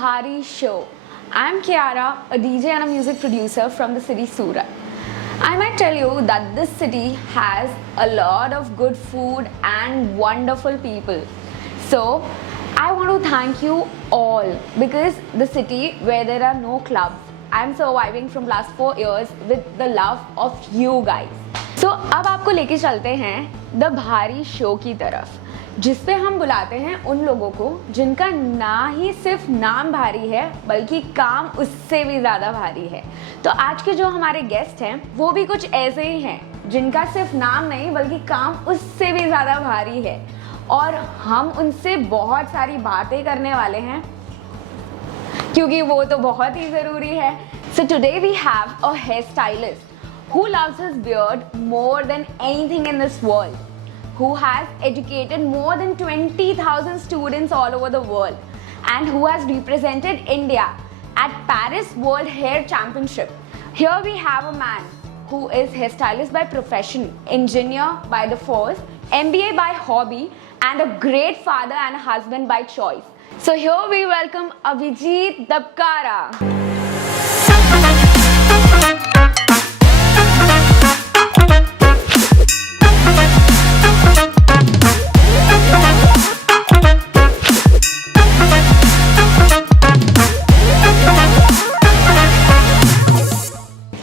Bhari Show. I'm Kiara, a DJ and a music producer from the city Surat. I might tell you that this city has a lot of good food and wonderful people. So, I want to thank you all because the city where there are no clubs, I'm surviving from last 4 years with the love of you guys. So, अब आपको लेके चलते हैं the भारी show की तरफ, जिसपे हम बुलाते हैं उन लोगों को जिनका ना ही सिर्फ नाम भारी है बल्कि काम उससे भी ज़्यादा भारी है। तो आज के जो हमारे गेस्ट हैं वो भी कुछ ऐसे ही हैं जिनका सिर्फ नाम नहीं बल्कि काम उससे भी ज़्यादा भारी है, और हम उनसे बहुत सारी बातें करने वाले हैं क्योंकि वो तो बहुत ही ज़रूरी है। So today we have a hairstylist who loves his beard more than anything in this world, who has educated more than 20,000 students all over the world, and who has represented India at Paris World Hair Championship. Here we have a man who is hairstylist by profession, engineer by the force, MBA by hobby, and a great father and a husband by choice. So here we welcome Abhijit Dabkara.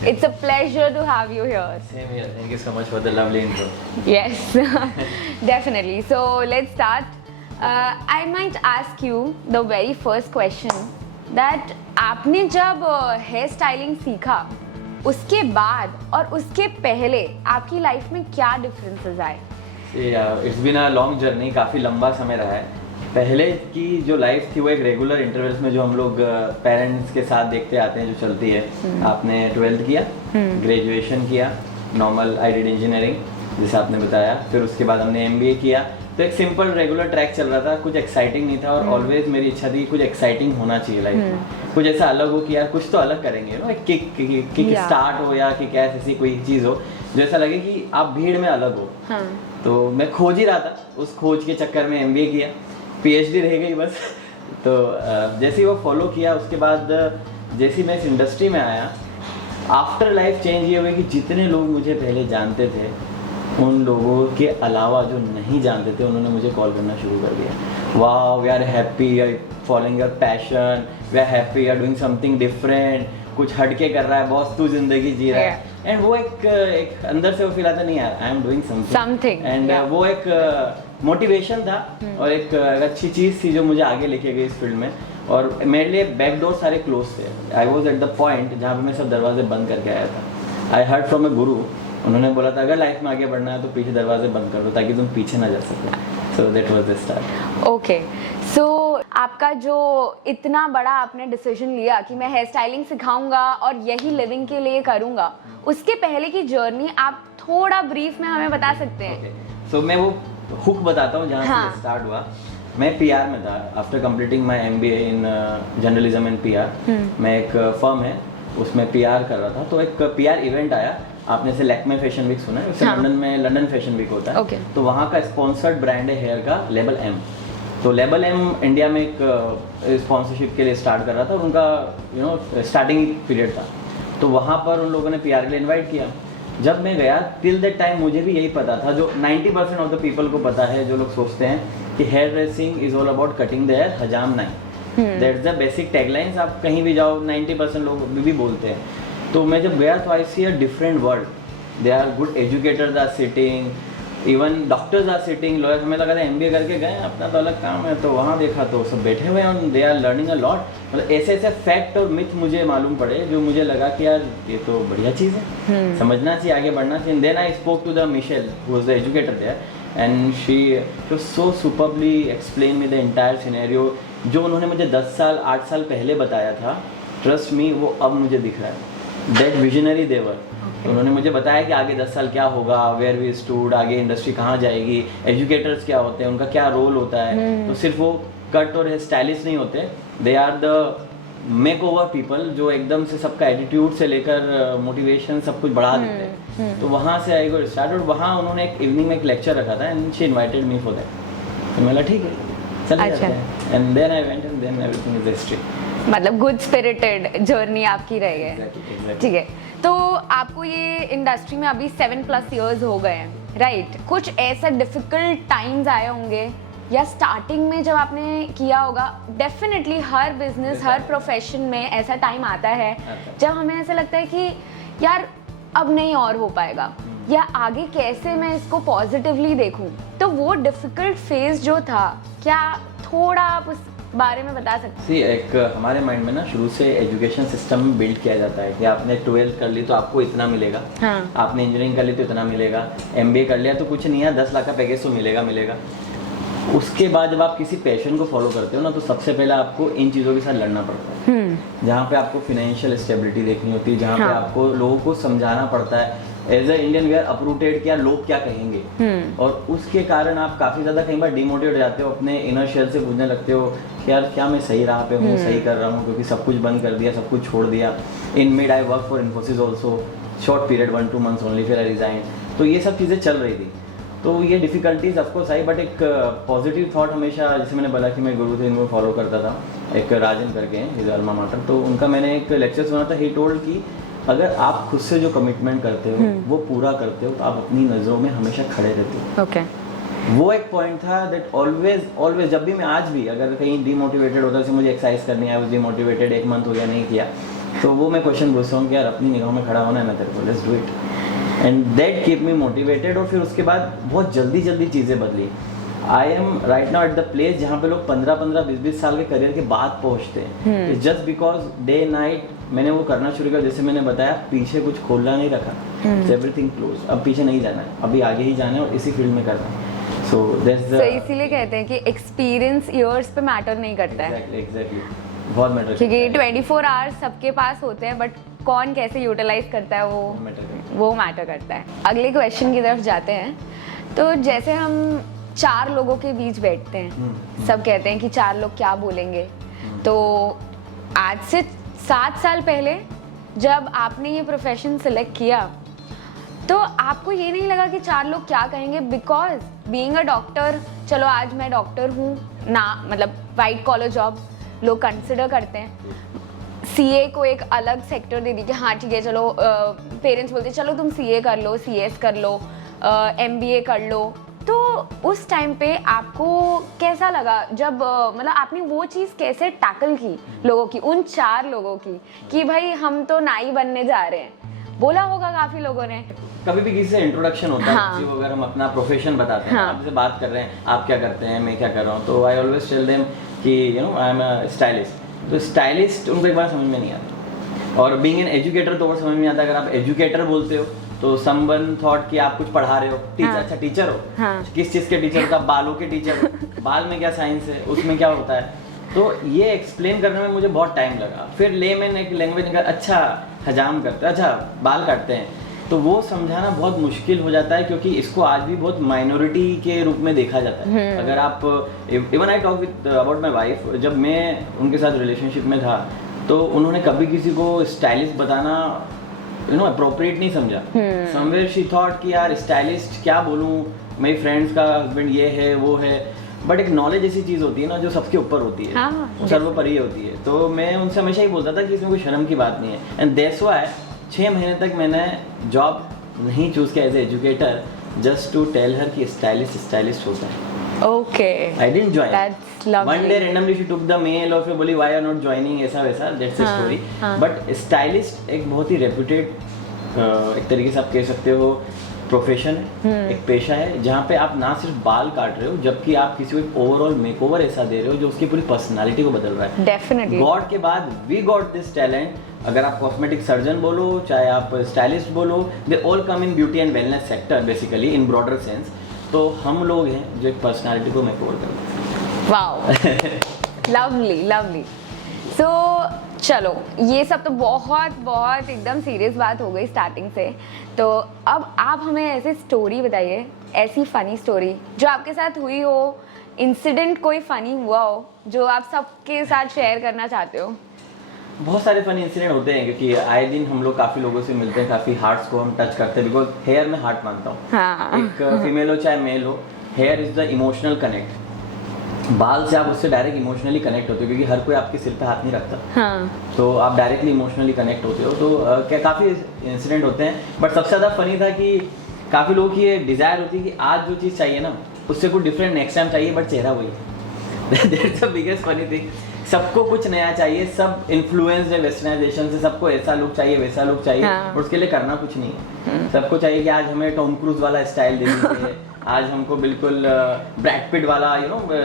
It's a pleasure to have you here. Same here. Thank you so much for the lovely intro. Yes, definitely. So let's start. I might ask you the very first question that आपने जब hair styling सीखा उसके बाद और उसके पहले आपकी life में क्या डिफरेंसेस आए? It's been a long journey. काफ़ी लंबा समय रहा है. पहले की जो लाइफ थी वो एक रेगुलर इंटरवल्स में जो हम लोग पेरेंट्स के साथ देखते आते हैं जो चलती है. आपने 12th किया, ग्रेजुएशन किया, नॉर्मल आई डिड इंजीनियरिंग जैसे आपने बताया, फिर उसके बाद हमने MBA किया. तो एक सिंपल रेगुलर ट्रैक चल रहा था, कुछ एक्साइटिंग नहीं था, और ऑलवेज मेरी इच्छा थी कुछ एक्साइटिंग होना चाहिए लाइफ में, कुछ ऐसा अलग हो कि यार कुछ तो अलग करेंगे, नो, एक किक स्टार्ट हो या किक ऐसी कोई चीज़ हो जो ऐसा लगे कि आप भीड़ में अलग हो. तो मैं खोज ही रहा था, उस खोज के चक्कर में MBA किया, PhD रह गई बस. तो जैसे ही वो फॉलो किया उसके बाद जैसे मैं इस इंडस्ट्री में आया, आफ्टर लाइफ चेंज ये हुआ कि जितने लोग मुझे पहले जानते थे उन लोगों के अलावा जो नहीं जानते थे उन्होंने मुझे कॉल करना शुरू कर दिया. वाह, we are happy, we are following your passion, we are happy, we are doing something different, कुछ हटके कर रहा है बॉस, तू जिंदगी जी रहा है. एंड वो एक अंदर से वो फील आता नहीं यार, I am doing something. And वो एक मोटिवेशन था और एक अच्छी चीज़ थी जो मुझे आगे लेके गई इस फील्ड में. और मेरे लिए बैकडोर सारे क्लोज थे. I was at the point जहाँ पे मैं सब दरवाजे बंद करके आया था. आई हर्ड फ्रॉम ए गुरु, उन्होंने बोला था अगर लाइफ में आगे बढ़ना है तो पीछे दरवाजे बंद कर दो ताकि तुम पीछे ना जा सको. So that was the start. Okay, so आपका जो इतना बड़ा आपने डिसीजन लिया कि मैं हेयर स्टाइलिंग सिखाऊंगा और यही लिविंग के लिए करूंगा, उसके पहले की जर्नी आप थोड़ा ब्रीफ में हमें बता सकते हैं? सो मैं वो हुक बताता हूँ जहाँ से स्टार्ट हुआ. मैं PR में था after completing my MBA in journalism and PR. मैं एक फर्म है उसमें PR कर रहा था. तो एक PR इवेंट आया, आपने से लैक्मे फैशन वीक सुना है, उससे लंदन में लंदन फैशन वीक होता है. तो वहाँ का स्पॉन्सर्ड ब्रांड है हेयर का लेबल M. तो लेबल M इंडिया में एक स्पॉन्सरशिप के लिए स्टार्ट कर रहा था और उनका स्टार्टिंग पीरियड था. तो वहाँ पर उन लोगों ने PR के लिए इन्वाइट किया. जब मैं गया टिल दैट टाइम मुझे भी यही पता था जो 90% ऑफ द पीपल को पता है, जो लोग सोचते हैं कि hairdressing is all about cutting the hair, हजाम नहीं. That's the basic taglines. आप कहीं भी जाओ 90% लोग भी बोलते हैं. तो मैं जब गया तो I see a different world. They are good educators are sitting, even doctors are sitting, lawyer. हमें लगा था MBA करके गए, अपना तो अलग काम है. तो वहाँ देखा तो सब बैठे हुए हैं, they are learning a lot. मतलब ऐसे ऐसे फैक्ट और मिथ मुझे मालूम पड़े जो मुझे लगा कि यार ये तो बढ़िया चीज़ है, समझना चाहिए, आगे बढ़ना चाहिए. Then I spoke to the Michelle who was the educator there, and she was so superbly explain me the entire scenario. जो उन्होंने मुझे 10 साल 8 साल पहले बताया था, ट्रस्ट मी, वो अब मुझे दिख रहा है. दैट विजनरी देवर. उन्होंने मुझे बताया कि आगे 10 साल क्या होगा, वेयर वी स्टूड, आगे इंडस्ट्री कहाँ जाएगी, एजुकेटर्स क्या होते हैं, उनका क्या रोल होता है. तो सिर्फ वो कट और स्टाइलिस्ट नहीं होते, they are the makeover people जो एकदम से सबका एटीट्यूड से लेकर मोटिवेशन सब कुछ बढ़ा देते हैं. तो वहाँ से आई गो स्टार्ट. और वहाँ उन्होंने एक इवनिंग में एक लेक्चर रखा था and she invited me for that. तो मैं बोला ठीक है चले जाते हैं. And then I went and then everything is history. मतलब गुड स्पिरिटेड जर्नी आपकी रही है। Exactly. ठीक है, तो आपको ये इंडस्ट्री में अभी 7+ इयर्स हो गए हैं, राइट? कुछ ऐसे डिफिकल्ट टाइम्स आए होंगे या स्टार्टिंग में जब आपने किया होगा? डेफिनेटली हर बिजनेस, हर प्रोफेशन में ऐसा टाइम आता है जब हमें ऐसा लगता है कि यार अब नहीं और हो पाएगा, या आगे कैसे मैं इसको पॉजिटिवली देखूं। तो वो डिफिकल्ट फेज जो था, क्या थोड़ा आप उस बारे में बता सकते हैं? सी एक हमारे माइंड में ना शुरू से एजुकेशन सिस्टम में बिल्ड किया जाता है कि आपने 12th कर ली तो आपको इतना मिलेगा, हाँ। आपने इंजीनियरिंग कर ली तो इतना मिलेगा, MBA कर लिया तो कुछ नहीं है, 10 लाख का पैकेज तो मिलेगा। उसके बाद जब आप किसी पैशन को फॉलो करते हो ना, तो सबसे पहले आपको इन चीज़ों के साथ लड़ना पड़ता है, जहाँ पे आपको फिनेंशियल स्टेबिलिटी देखनी होती है, जहाँ पे आपको लोगों को समझाना पड़ता है as a Indian we are uprooted, क्या लोग क्या कहेंगे, और उसके कारण आप काफ़ी ज़्यादा कई बार डिमोटिवेट हो जाते हो, अपने इनर शेल से पूछने लगते हो कि यार क्या मैं सही राह पे हूँ, सही कर रहा हूँ, क्योंकि सब कुछ बंद कर दिया, सब कुछ छोड़ दिया। In mid I work for Infosys also, short period 1-2 months only, फिर आई रिजाइन। तो ये सब चीज़ें चल रही थी, तो ये डिफ़िकल्टीज ऑफकोर्स आई, बट एक पॉजिटिव थॉट हमेशा, जैसे मैंने बोला कि मैं गुरु थे इनको फॉलो करता था, एक राजन करके हैं इज अल्मा माटर, तो उनका मैंने एक लेक्चर सुना था। ही टोल्ड कि अगर आप खुद से जो कमिटमेंट करते हो वो पूरा करते हो तो आप अपनी नज़रों में हमेशा खड़े रहते हो। ओके, वो एक पॉइंट था दैट ऑलवेज जब भी मैं आज भी अगर कहीं डीमोटिवेटेड होता है, मुझे एक्सरसाइज करनी है, आई वाज डीमोटिवेटेड, 1 month हो गया नहीं किया, तो वो मैं क्वेश्चन पूछता हूँ कि यार अपनी निगाहों में खड़ा होना है ना तेरे को, let's do it, and that keep me motivated. और फिर उसके बाद बहुत जल्दी चीज़ें बदली। I am right now at the place जहाँ पे लोग 15-15, 20-20 साल के करियर के बाद पहुँचते हैं, जस्ट बिकॉज डे नाइट मैंने वो करना शुरू किया। जैसे मैंने बताया, पीछे कुछ खोलना नहीं रखा, एवरीथिंग क्लोज, अब पीछे नहीं जाना है, अभी आगे ही जाना है और इसी फील्ड में करना है। सो इसीलिए कहते हैं कि एक्सपीरियंस ईयर्स पे मैटर नहीं करता है। एग्जैक्टली बहुत मैटर, क्योंकि 24 आवर्स सबके पास होते हैं, बट कौन कैसे यूटिलाइज करता है वो मैटर करता है। अगले क्वेश्चन की तरफ जाते हैं। तो जैसे हम 4 लोगों के बीच बैठते हैं, सब कहते हैं कि 4 लोग क्या बोलेंगे, तो आज से 7 साल पहले जब आपने ये प्रोफेशन सिलेक्ट किया तो आपको ये नहीं लगा कि 4 लोग क्या कहेंगे? बिकॉज बीइंग अ डॉक्टर, चलो आज मैं डॉक्टर हूँ ना, मतलब वाइट कॉलर जॉब लोग कंसिडर करते हैं। सीए को एक अलग सेक्टर दे दी कि हाँ ठीक है चलो, पेरेंट्स बोलते चलो तुम सीए कर लो, सीएस कर लो, एमबीए कर लो। तो उस टाइम पे आपको कैसा लगा जब मतलब आपने वो चीज़ कैसे टैकल की लोगों की, उन 4 लोगों की, कि भाई हम तो नाई बनने जा रहे हैं? बोला होगा काफ़ी लोगों ने। कभी भी किसी से इंट्रोडक्शन होता है, किसी को अगर हम अपना प्रोफेशन बताते हैं, आपसे बात कर रहे हैं, आप क्या करते हैं, मैं क्या कर रहा हूँ, तो आई ऑलवेज टेल देम कि you know I am a stylist. तो स्टाइलिस्ट उनको एक बार समझ में नहीं आता, और बीइंग एन एजुकेटर तो और समझ में आता है। अगर आप एजुकेटर बोलते हो तो समवन थॉट कि आप कुछ पढ़ा रहे हो, टीचर, अच्छा टीचर हो, किस चीज़ के टीचर हो? आप बालों के टीचर हो, बाल में क्या साइंस है, उसमें क्या होता है? तो ये एक्सप्लेन करने में मुझे बहुत टाइम लगा। फिर लेमन एक लैंग्वेज निकाल, अच्छा हजाम करते हैं, अच्छा बाल काटते हैं, तो वो समझाना बहुत मुश्किल हो जाता है, क्योंकि इसको आज भी बहुत माइनॉरिटी के रूप में देखा जाता है। अगर आप even I talk with about my wife, जब मैं उनके साथ रिलेशनशिप में था तो उन्होंने कभी किसी को स्टाइलिस्ट बताना यू नो अप्रोप्रिएट नहीं समझा। समवेयर शी थॉट कि यार स्टाइलिस्ट क्या बोलूँ, मेरी फ्रेंड्स का हस्बैंड ये है वो है, बट एक नॉलेज ऐसी चीज़ होती है ना जो सबके ऊपर होती है, हाँ, सर्वोपरि होती है। तो मैं उनसे हमेशा ही बोलता था कि इसमें कोई शर्म की बात नहीं है। एंड दैट्स व्हाई 6 महीने तक मैंने जॉब नहीं चूज़ किया as a educator, just to tell her कि स्टाइलिस्ट होता है। Okay, I didn't join, one day randomly she took the mail और फिर बोली व्हाई आर नॉट जॉइनिंग, ऐसा वैसा, that's a story. But stylist एक बहुत ही रेप्यूटेड, एक तरीके से आप कह सकते हो प्रोफेशन, एक पेशा है, जहाँ पे आप ना सिर्फ बाल काट रहे हो, जबकि आप किसी को एक ओवरऑल मेकओवर ऐसा दे रहे हो जो उसकी पूरी पर्सनालिटी को बदल रहा है। डेफिनेटली गॉड के बाद वी गॉट दिस टैलेंट। अगर आप कॉस्मेटिक सर्जन बोलो, चाहे आप स्टाइलिस्ट बोलो, they all come in beauty and wellness sector basically in broader sense. तो हम लोग हैं जो एक पर्सनालिटी को मेकओवर करते हैं। Wow, lovely. सो चलो, ये सब तो बहुत एकदम सीरियस बात हो गई स्टार्टिंग से। तो अब आप हमें ऐसी स्टोरी बताइए, ऐसी फ़नी स्टोरी जो आपके साथ हुई हो, इंसिडेंट कोई फ़नी हुआ हो जो आप सबके साथ शेयर करना चाहते हो। बहुत सारे फनी इंसिडेंट होते हैं, क्योंकि आए दिन हम लोग काफ़ी लोगों से मिलते हैं, काफ़ी हार्ट्स को हम टच करते हैं, बिकॉज हेयर में हार्ट मानता हूँ। हाँ। एक फीमेल हो चाहे मेल हो, here is the emotional connect. बाल से आप उससे डायरेक्ट इमोशनली कनेक्ट होते हो, क्योंकि हर कोई आपके सिर पे हाथ नहीं रखता। हाँ. तो आप डायरेक्टली इमोशनली कनेक्ट होते हो। तो क्या काफ़ी इंसिडेंट होते हैं, बट सबसे ज़्यादा फनी था कि काफ़ी लोगों की ये डिज़ायर होती है कि आज जो चीज़ चाहिए ना उससे कुछ डिफरेंट नेक्स्ट टाइम चाहिए, बट चेहरा वही है। That's the biggest funny thing. सबको कुछ नया चाहिए, सब इन्फ्लुएंस्ड है वेस्टर्नाइजेशन से, सबको ऐसा लुक चाहिए वैसा लुक चाहिए, हाँ. और उसके लिए करना कुछ नहीं है। सबको चाहिए कि आज हमें टॉम क्रूज वाला स्टाइल दे दीजिए, आज हमको बिल्कुल ब्रैड पिट वाला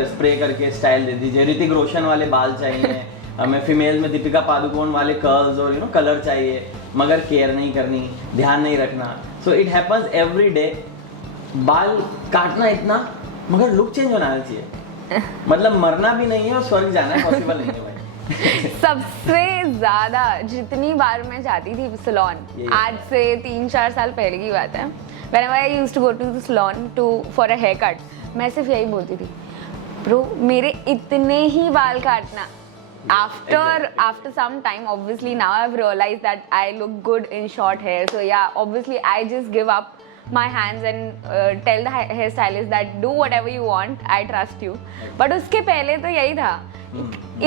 स्प्रे करके स्टाइल दे दीजिए, ऋतिक रोशन वाले बाल चाहिए हमें, फीमेल में दीपिका पादुकोण वाले कर्ल्स और कलर चाहिए, मगर केयर नहीं करनी, ध्यान नहीं रखना। So it happens every day. बाल काटना इतना, मगर लुक चेंज होना चाहिए। मतलब मरना भी नहीं है और स्वर्ग जाना है, पॉसिबल नहीं है भाई। सबसे ज्यादा जितनी बार मैं जाती थी सलोन, आज से 3-4 साल पहले की बात है, whenever I used to go to the salon for a haircut, मैं सिर्फ यही बोलती थी, ब्रो मेरे इतने ही बाल काटना। After some time, obviously now I've realized that I look good in short hair, so yeah, obviously I just give up my hands and tell the hairstylist that do whatever you want, I trust you. But उसके पहले तो यही था,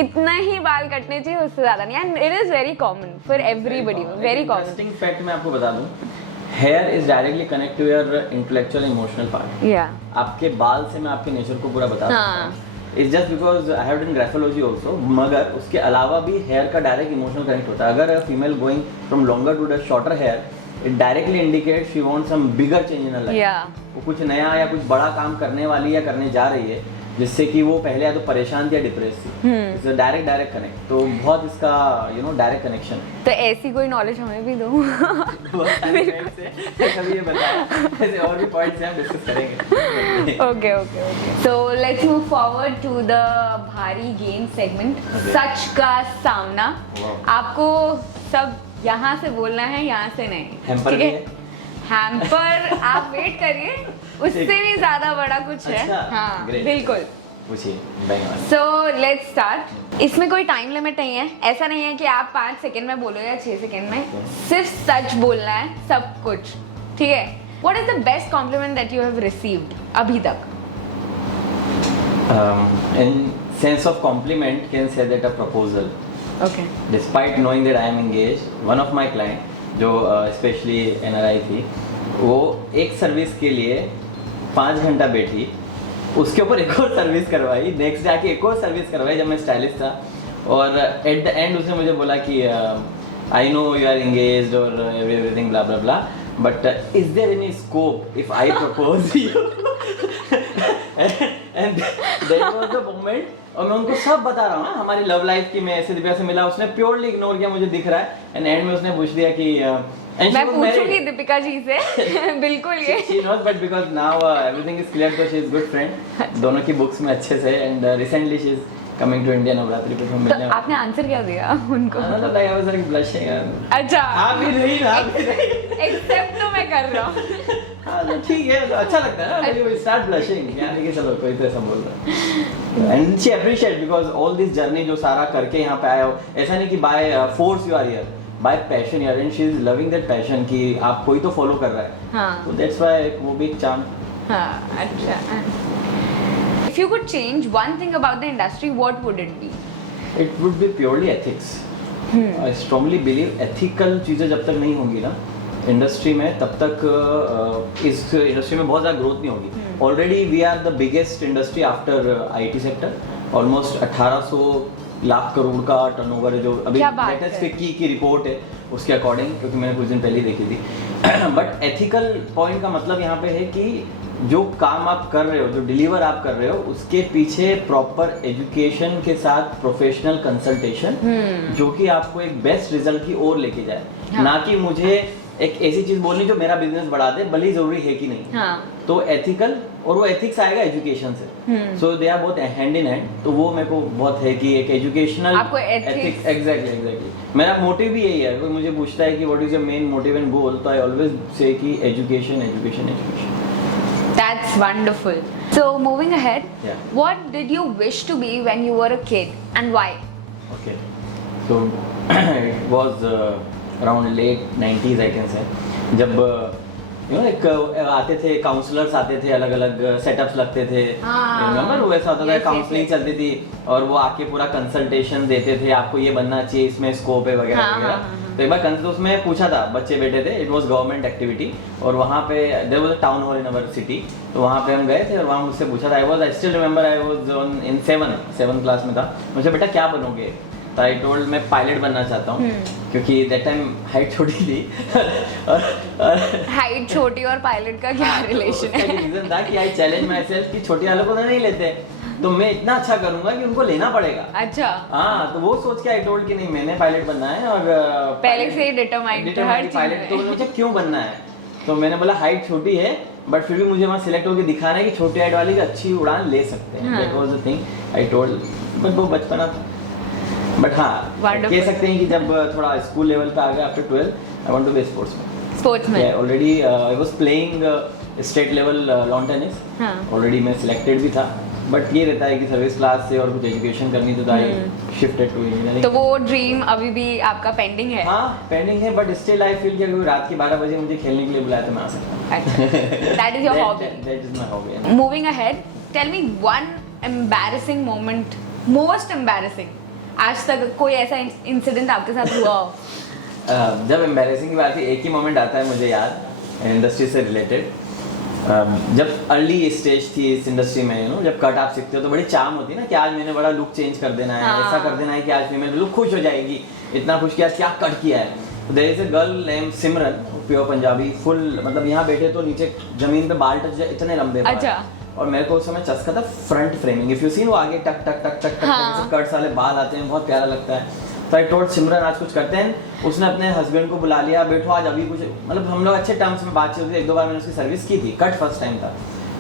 इतना ही बाल कटने चाहिए, उससे ज्यादा नहीं, and it is very common for everybody, very common. Interesting fact मैं आपको बता दूं, hair is directly connect to your intellectual emotional part. आपके बाल से मैं आपके नेचर को पूरा बता सकता हूँ। It's just because I have done graphology also, मगर उसके अलावा भी हेयर का डायरेक्ट इमोशनल कनेक्ट होता है। अगर female going from longer to the shorter hair, it directly indicate she wants some bigger change in life. वो कुछ नया या कुछ बड़ा काम करने वाली या करने जा रही है, जिससे कि वो पहले या तो परेशान थी या डिप्रेस थी। डायरेक्ट कनेक्ट, तो बहुत इसका डायरेक्ट कनेक्शन। तो ऐसी कोई नॉलेज हमें भी दो। कभी ये बताओ, ऐसे और भी पॉइंट्स हैं, हम डिस्कस करेंगे। Okay. So let's move forward to the भारी गेम सेगमेंट, सच का सामना। आपको सब यहाँ से बोलना है, यहाँ से नहीं, ठीक है? हैम्पर आप वेट करिए, उससे भी ज्यादा बड़ा कुछ है। अच्छा, हाँ great. बिल्कुल। So let's start. इसमें कोई टाइम लिमिट नहीं है, ऐसा नहीं है कि आप 5 सेकेंड में बोलो या 6 सेकेंड में, सिर्फ सच बोलना है सब कुछ, ठीक है? What is the best compliment that you have received अभी तक? In sense of compliment can say that a proposal, okay, despite knowing that I am engaged, one of my client जो स्पेशली एनआरआई थी, वो एक service के लिए 5 घंटा बैठी, उसके ऊपर एक और सर्विस करवाई, नेक्स्ट डे आके एक और सर्विस करवाई जब मैं स्टाइलिस्ट था, और एट द एंड उसने मुझे बोला कि I know you are engaged और everything blah blah blah, but is there any scope if I propose you? And that was the moment. और मैं उनको सब बता रहा हूँ ना हमारी लव लाइफ की, मैं ऐसे दिव्या से मिला, उसने प्योरली इग्नोर किया, मुझे दिख रहा है, एंड एंड में उसने पूछ दिया कि मैं पूछूंगी दीपिका जी से। बिल्कुल ये she knows, but because now everything is clear, so she is good friend, दोनों की बुक्स में अच्छे से, and recently she is coming to India Navratri पे, हम मिलने। आपने आंसर क्या दिया उनको? मतलब like I was like blushing। अच्छा, आप भी नहीं, एक्सेप्ट तो मैं कर रहा हूँ। हाँ तो ठीक है, तो अच्छा लगता है ना, like we start blushing, यानी कि चलो कोई तो ऐसा बोल रहा है, and she appreciate because all this journey जो सारा करके यहाँ पे आया हो, ऐसा नहीं कि by force you are here, by passion यार, and she is loving that passion कि आप कोई तो follow कर रहा है। हाँ, तो that's why वो भी एक charm। हाँ, अच्छा। If you could change one thing about the industry, what would it be? It would be purely ethics। I strongly believe ethical चीज़ें जब तक नहीं होंगी ना इंडस्ट्री में, तब तक इस इंडस्ट्री में बहुत ज़्यादा ग्रोथ नहीं होगी। Already we are the biggest industry after IT sector, almost 1800 lakh crore का टर्नओवर है, जो अभी लेटेस्ट फिक्की की रिपोर्ट है उसके अकॉर्डिंग, क्योंकि मैंने कुछ दिन पहले देखी थी। बट एथिकल पॉइंट का मतलब यहाँ पे है कि जो काम आप कर रहे हो, जो डिलीवर आप कर रहे हो, उसके पीछे प्रॉपर एजुकेशन के साथ प्रोफेशनल कंसल्टेशन, जो कि आपको एक बेस्ट रिजल्ट की ओर लेके जाए। हाँ। ना कि मुझे एक ऐसी चीज बोलनी जो मेरा बिजनेस बढ़ा दे, भले ही जरूरी है कि नहीं। हाँ। तो एथिकल और वो एथिक्स आएगा एजुकेशन से, so they are both hand in hand. तो वो मेरे को बहुत है कि एक एजुकेशनल आपको एथिक्स, एग्जैक्टली मेरा मोटिव भी यही है। कोई मुझे पूछता है कि what is your main motive and goal, तो आई ऑलवेज से कि education education education. That's wonderful. So moving ahead, Yeah. what did you wish to be when you were a kid and why? Okay, so it was around late 90s I can say, जब you know एक आते थे counsellors आते थे, अलग अलग setups लगते थे, रिमेंबर वो ऐसा होता था, काउंसलिंग चलती थी और वो आके पूरा कंसल्टेशन देते थे, आपको ये बनना चाहिए, इसमें स्कोप है वगैरह वगैरह। तो एक बार तो उसमें पूछा था, बच्चे बैठे थे, इट वाज गवर्नमेंट एक्टिविटी और वहाँ पे there was a town hall in our city, तो वहाँ पे हम गए थे और वहाँ मुझसे पूछा था, I still remember I was in 7th class में था, मुझे बेटा क्या बनोगे, तो आई टोल्ड मैं पायलट बनना चाहता हूँ क्योंकि दैट टाइम हाइट छोटी थी और हाइट छोटी और पायलट का क्या रिलेशन है? रीजन था कि आई चैलेंज माय सेल्फ कि छोटे वालों को नहीं लेते, तो मैं इतना अच्छा करूंगा कि उनको लेना पड़ेगा। अच्छा हाँ, तो वो सोच के आई टोल्ड कि नहीं मैंने पायलट बनना है और पहले से ही डिटरमाइंड हर पायलट, तो मुझे क्यों बनना है, तो मैंने बोला हाइट छोटी है बट फिर भी मुझे वहाँ सिलेक्ट होकर दिखाना है कि छोटी हाइट वाले की अच्छी उड़ान ले सकते हैं, that was the thing I told, but वो बचपना था। बट हाँ कह सकते हैं कि जब थोड़ा स्कूल लेवल पे आ गया after 12 I want to be sportsman already, I was playing state level lawn tennis, already मैं सिलेक्टेड भी था, बट ये रहता है कि सर्विस क्लास से और कुछ एजुकेशन करनी तो आई शिफ्टेड टू इंजीनियरिंग। तो वो ड्रीम अभी भी आपका पेंडिंग है? हाँ पेंडिंग है, बट स्टिल आई फील कि अगर रात के 12 बजे मुझे खेलने के लिए बुलाया तो मैं आ सकता हूँ। That is your hobby? That is my hobby. Moving ahead, tell me one embarrassing moment, most embarrassing, आज तक कोई ऐसा इंसिडेंट आपके साथ हुआ हो? जब एम्बैरेसिंग की बात है, एक ही मोमेंट आता है मुझे याद इंडस्ट्री से रिलेटेड, जब अर्ली स्टेज थी इस इंडस्ट्री में, यू नो जब कट आप सीखते हो तो बड़ी चाम होती है ना कि आज मैंने बड़ा लुक चेंज कर देना है, ऐसा कर देना है कि आज फीमेल लुक खुश हो जाएगी, इतना खुश किया क्या कट किया है। There is a girl name Simran, pure Punjabi, full मतलब यहाँ बैठे तो नीचे जमीन पे बाल टच, इतने लंबे बाल। अच्छा। और मेरे को उस समय चस्का था front framing, if you seen वो आगे टक टक टक टक टक कट्स वाले बाल आते हैं, बहुत प्यारा लगता है। तो आई टोल्ड सिमरन आज कुछ करते हैं, उसने अपने हस्बैंड को बुला लिया, बैठो आज अभी कुछ, मतलब हम लोग अच्छे टर्म्स में बातचीत होती, एक दो बार मैंने उसकी सर्विस की थी, कट फर्स्ट टाइम था,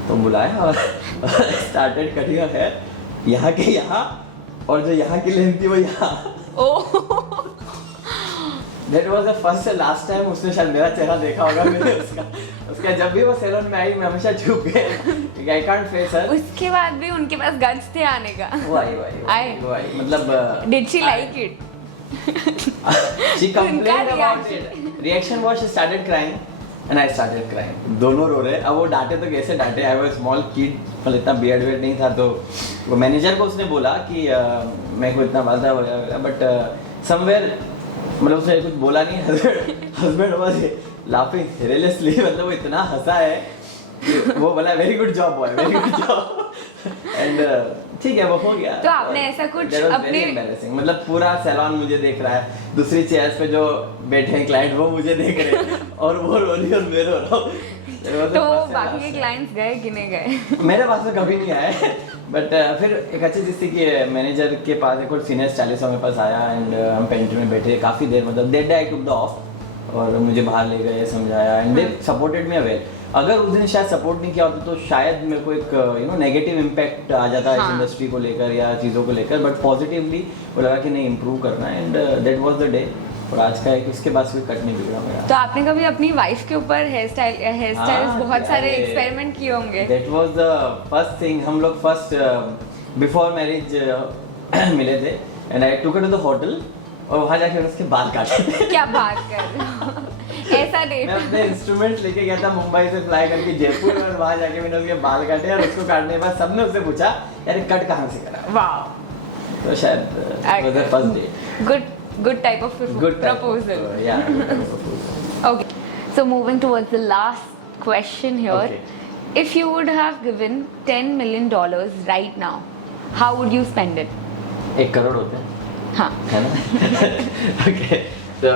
तो बुलाया और स्टार्टेड कटिंग हेयर यहाँ के यहाँ, और जो यहाँ की लेंथ थी वो यहाँ। That was the first and last time उसने शायद मेरा चेहरा देखा होगा मैंने उसका जब भी वो सैलून में आई मैं हमेशा चुप गया, I can't face her। उसके बाद भी उनके पास गट्स थे आने का? वाई मतलब did she like it? She complained about it, reaction was she started crying and I started crying, दोनों रो रहे। अब वो डांटे तो कैसे डांटे, I was small kid, मतलब इतना बियर्ड वेड नहीं था, तो वो मैनेजर को उसने बोला कि मैं को इतना बात है, बट समवेयर मतलब उसने कुछ बोला नहीं, हस्बैंड वाज लाफिंग हिलेरियसली, मतलब वो इतना हंसा है, वो बोला very good job boy, very good job, and ठीक है वो हो गया। तो आपने ऐसा कुछ अपने एम्बैरेसिंग, मतलब पूरा सैलून मुझे देख रहा है, दूसरी चेयर्स पे जो बैठे हैं क्लाइंट वो मुझे देख रहे हैं और वो रो रही है और मैं रो रहा हूँ। तो बाकी के क्लाइंट्स गए कि नहीं गए? मेरे पास तो कभी नहीं आए, बट फिर एक अच्छी चीज़ थी कि मैनेजर के पास एक और सीनियर स्टाइलिस्ट मेरे पास आया एंड हम पेंट्री में बैठे काफ़ी देर, मतलब that day I took the of और मुझे बाहर ले गए, समझाया and they supported me well. अगर उस दिन शायद सपोर्ट नहीं किया होता तो शायद मेरे को एक यू नो नेगेटिव इम्पैक्ट आ जाता है इस इंडस्ट्री को लेकर या चीज़ों को लेकर, बट पॉजिटिवली वो लगा कि नहीं इम्प्रूव करना है and that was the day. और आज का है कि उसके बाद कोई कट नहीं बिगड़ा मेरा। तो आपने कभी अपनी वाइफ के ऊपर हेयर स्टाइल्स बहुत सारे एक्सपेरिमेंट किए होंगे? That was the first thing, हम लोग फर्स्ट बिफोर मैरिज मिले थे and I took it to the hotel और वहाँ जाके उसके बाल काटे। क्या बात कर रहे हो? ऐसा नहीं, मैं अपने इंस्ट्रूमेंट्स लेके गया था मुंबई से फ्लाई करके जयपुर और वहाँ जाके मैंने उसके बाल काटे और उसको काटने के बाद सबने उससे पूछा यार कट कहाँ से करा? वाह, तो शायद was the first day. Good type of proposal. Yeah, good type of proposal. Okay, so moving towards the last question here. Okay. If you would have given $10 million right now, how would you spend it? 1 crore होते हैं, हाँ, है ना? Okay, तो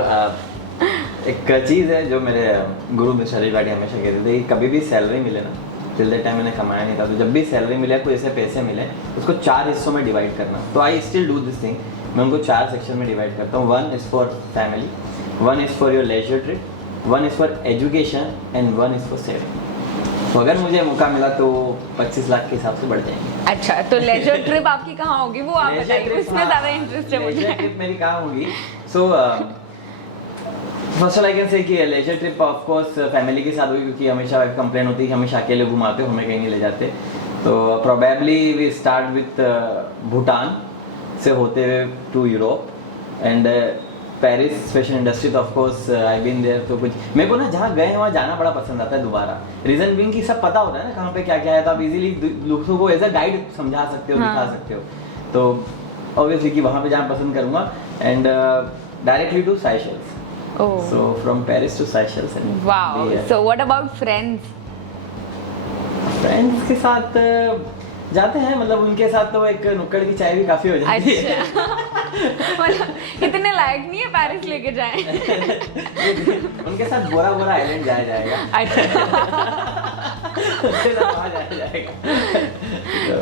एक चीज़ है जो मेरे गुरु मिस्टर हरीश भाटी हमेशा कहते थे कि कभी भी सैलरी मिले ना, टिल दैट टाइम मैंने कमाया नहीं था, तो जब भी सैलरी मिले कोई ऐसे पैसे मिले उसको 4 हिस्सों में डिवाइड करना। तो I still do this thing, मैं उनको 4 सेक्शन में डिवाइड करता हूँ। 1 is for family, 1 is for your leisure trip, 1 is for education and 1 is for saving. तो अगर मुझे मौका मिला तो 25 लाख के हिसाब से बढ़ जाएंगे। अच्छा, तो लेजर ट्रिप आपकी कहाँ होगी वो आप बताइए, उसमें ज़्यादा इंटरेस्ट है मुझे। लेजर ट्रिप मेरी कहाँ होगी? So first all I can say कि leisure trip of course family के साथ होगी, क्योंकि हमेशा कंप्लेन होती है कि हमेशा अकेले घुमाते हो, हमें कहीं नहीं ले जाते। तो probably we start with Bhutan से होते हुए to Europe and Paris fashion industry तो of course I been there, तो कुछ मेरे को ना जहाँ गए हैं वहाँ जाना बड़ा पसंद आता है दोबारा। रीजन बीइंग कि सब पता होता है ना कहाँ पे क्या क्या है, तो आप इजीली लोगों को एज अ गाइड समझा सकते हो, दिखा सकते हो। तो ऑब्वियसली कि वहाँ पे जाना पसंद करूँगा। And directly to Seychelles, so from Paris to Seychelles. Wow, so what about friends? Friends के साथ जाते हैं, मतलब उनके साथ तो एक नुक्कड़ की चाय भी काफी हो जाती है। अच्छा मतलब इतने लायक नहीं है पेरिस लेके जाएं। उनके साथ बोरा बोरा आइलैंड जाया जाएगा। अच्छा उनके साथ वहाँ जाया जाएगा।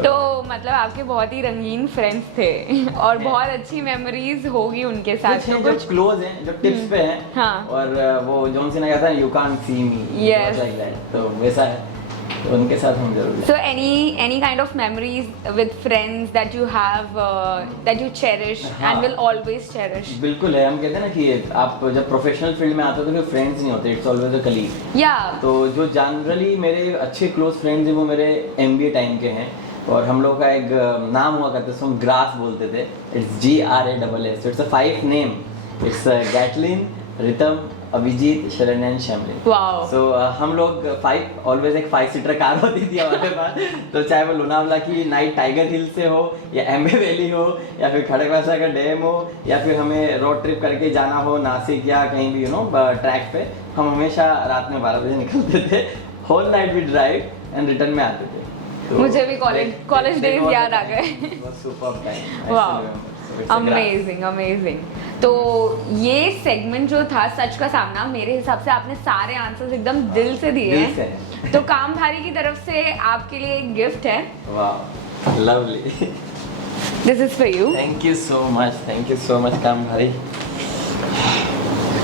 तो मतलब आपके बहुत ही रंगीन फ्रेंड्स थे और बहुत अच्छी मेमोरीज होगी उनके साथ। कुछ हैं जो क्लोज हैं, जो टिप्स पे हैं। हाँ। और वो जॉन सीना कहता है you can't see me, Yes. Like that, तो वैसा है। तो उनके साथ हम जरूर। So any kind of memories with friends that you have that you cherish and will always cherish? बिल्कुल है, हम कहते हैं ना कि आप जब प्रोफेशनल फील्ड में आते हो तो फिर फ्रेंड्स नहीं होते, it's always a colleague. Yeah. तो जो जनरली मेरे अच्छे क्लोज फ्रेंड्स हैं वो मेरे MBA टाइम के हैं, और हम लोग का एक नाम हुआ करते थे, हम ग्रास बोलते थे। It's GRASS, it's a 5 name. It's Gatlin, Ritam, Abhijit, Saranyan, Shamlin. Wow. So हम लोग 5 ऑलवेज एक 5 सीटर कार होती थी हमारे पास। तो चाहे वो लोनावला की नाइट टाइगर हिल से हो, या एम्बे वैली हो, या फिर खड़गवासला का डैम हो, या फिर हमें रोड ट्रिप करके जाना हो नासिक या कहीं भी ट्रैक पे, हम हमेशा रात में 12 बजे निकलते थे। Whole night we drive and return में आते थे। तो मुझे भी कॉलेज डेज याद आ गए। Super time. वाह, अमेजिंग अमेजिंग। तो ये सेगमेंट जो था सच का सामना, मेरे हिसाब से आपने सारे आंसर्स एकदम दिल से दिए हैं। तो काम भारी की तरफ से आपके लिए एक गिफ्ट है। वाह, lovely. This is for you. Thank you so much काम भारी,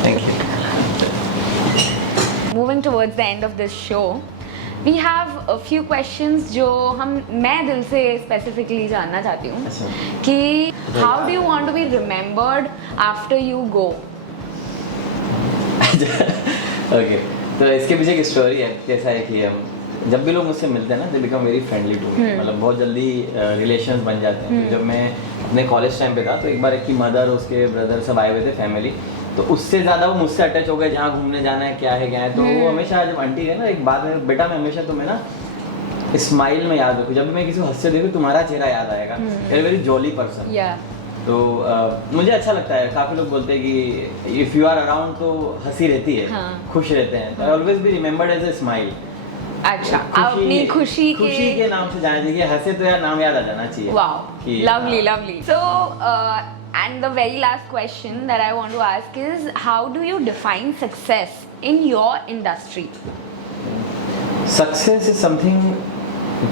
thank you. Moving towards the end of this show, we have a few questions जो मैं दिल से specifically जानना चाहती हूँ कि how do you want to be remembered after you go? Okay, तो इसके पीछे एक स्टोरी है। कैसा है कि जब भी लोग मुझसे मिलते हैं ना, they become very friendly to me, मतलब बहुत जल्दी रिलेशंस बन जाते हैं। जब मैं अपने कॉलेज टाइम पे था तो एक बार एक की मदर, उसके ब्रदर सब आए हुए थे फैमिली, तो उससे ज़्यादा वो मुझसे अटैच हो गए, जहाँ घूमने जाना है, क्या है। तो वो हमेशा जब आंटी है ना, एक बात है, बेटा मैं हमेशा तुम्हें ना स्माइल में याद रखूँ, जब भी मैं किसी को हंसते देखूँ तुम्हारा चेहरा याद आएगा। Very jolly person. तो मुझे अच्छा लगता है। काफ़ी लोग बोलते हैं कि इफ़ यू आर अराउंड तो हंसी रहती है, खुश रहते हैं। तो I always be remembered as a smile. अच्छा, अपनी खुशी के नाम से जाना चाहिए, हंसे तो यार नाम याद आ जाना चाहिए। Wow, lovely. So and the very last question that I want to ask is, how do you define success in your industry? Success is something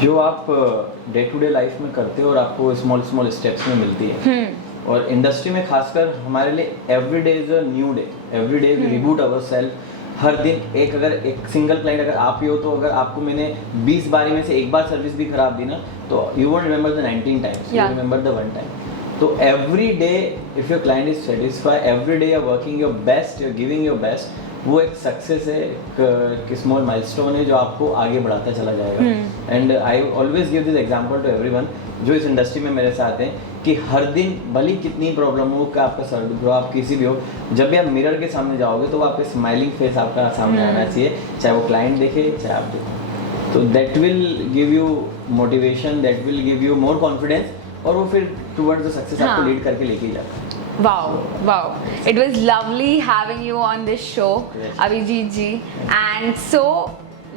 जो आप डे टू डे लाइफ में करते हो और आपको स्मॉल स्टेप्स में मिलती है। और इंडस्ट्री में खासकर हमारे लिए every day is a new day, every day we reboot ourselves. हर दिन अगर एक सिंगल क्लाइंट अगर आप ही हो, तो अगर आपको मैंने 20 बारी में से एक बार सर्विस भी खराब दी ना, तो you won't remember the 19 times, you remember the 1 time. तो every day if your client is satisfy, every day you are working your best, you are giving your best, वो एक सक्सेस है, एक स्मॉल माइलस्टोन है जो आपको आगे बढ़ाता चला जाएगा। And I always give this example to everyone जो इस इंडस्ट्री में मेरे साथ हैं, कि हर दिन भली कितनी प्रॉब्लम हो, कि आपका सर दुख रहा, आप किसी भी हो, जब भी आप मिरर के सामने जाओगे तो आपके स्माइलिंग फेस आपका सामने आना चाहिए, चाहे वो क्लाइंट देखे चाहे आप देखो। तो that will give you motivation, that will give you more confidence, और वो फिर टुवर्ड्स द सक्सेस आपको लीड करके लेके ही जाता है। Wow. It was lovely having you on this show, Abhijit ji. And so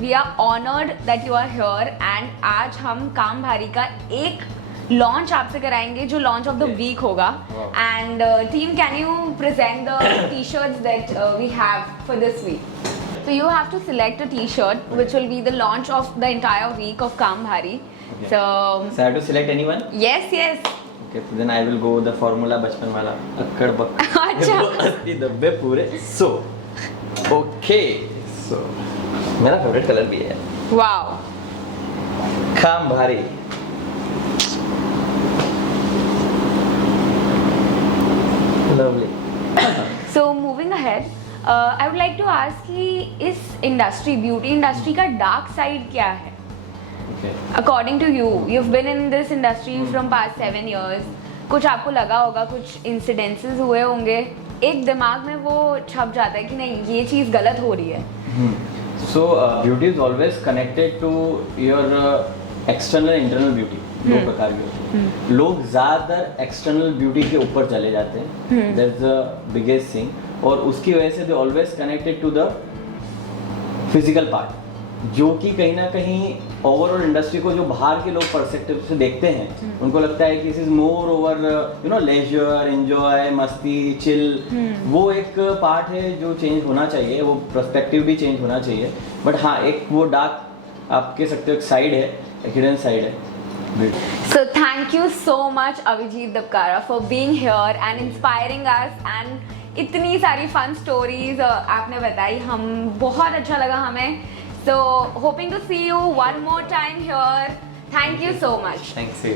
we are honored that you are here. And आज हम काम भारी का एक लॉन्च आपसे कराएंगे जो लॉन्च ऑफ द वीक होगा। And team, can you present the t-shirts that we have for this week? So you have to select a t-shirt which will be the launch of the entire week of Kam Bhari. Okay. So I have to select anyone? Yes. Okay, so then I will go the formula बचपन वाला, अक्कड़ बक्कड़ अच्छा। असली डब्बे पूरे। So okay, so मेरा favourite colour भी है। Wow. काम भारी। Lovely. So moving ahead, I would like to ask कि इस इंडस्ट्री, ब्यूटी इंडस्ट्री का डार्क साइड क्या है? Okay. According to you, you've been in this industry from past 7 years. कुछ आपको लगा होगा, कुछ incidences हुए होंगे एक दिमाग में वो छप जाता है कि नहीं ये चीज़ गलत हो रही है। So beauty is always connected to your external internal beauty. दो प्रकार की होती है। लोग ज़्यादातर एक्सटर्नल ब्यूटी के ऊपर चले जाते हैं, दैट्स द बिगेस्ट थिंग, और उसकी वजह से they always connected to the physical part, जो कि कहीं ना कहीं ओवरऑल इंडस्ट्री को जो बाहर के लोग पर्सपेक्टिव से देखते हैं, उनको लगता है कि this is more over you know leisure, enjoy, मस्ती, चिल। वो एक पार्ट है जो चेंज होना चाहिए, वो पर्सपेक्टिव भी चेंज होना चाहिए। बट हाँ, एक वो डार्क आप कह सकते हो एक साइड है, एक हिडन साइड है। So thank you so much Avijit Dapkara for being here and inspiring us and इतनी सारी fun stories आपने बताई, हम बहुत अच्छा लगा हमें। So hoping to see you one more time here. Thank you so much. Thanks you.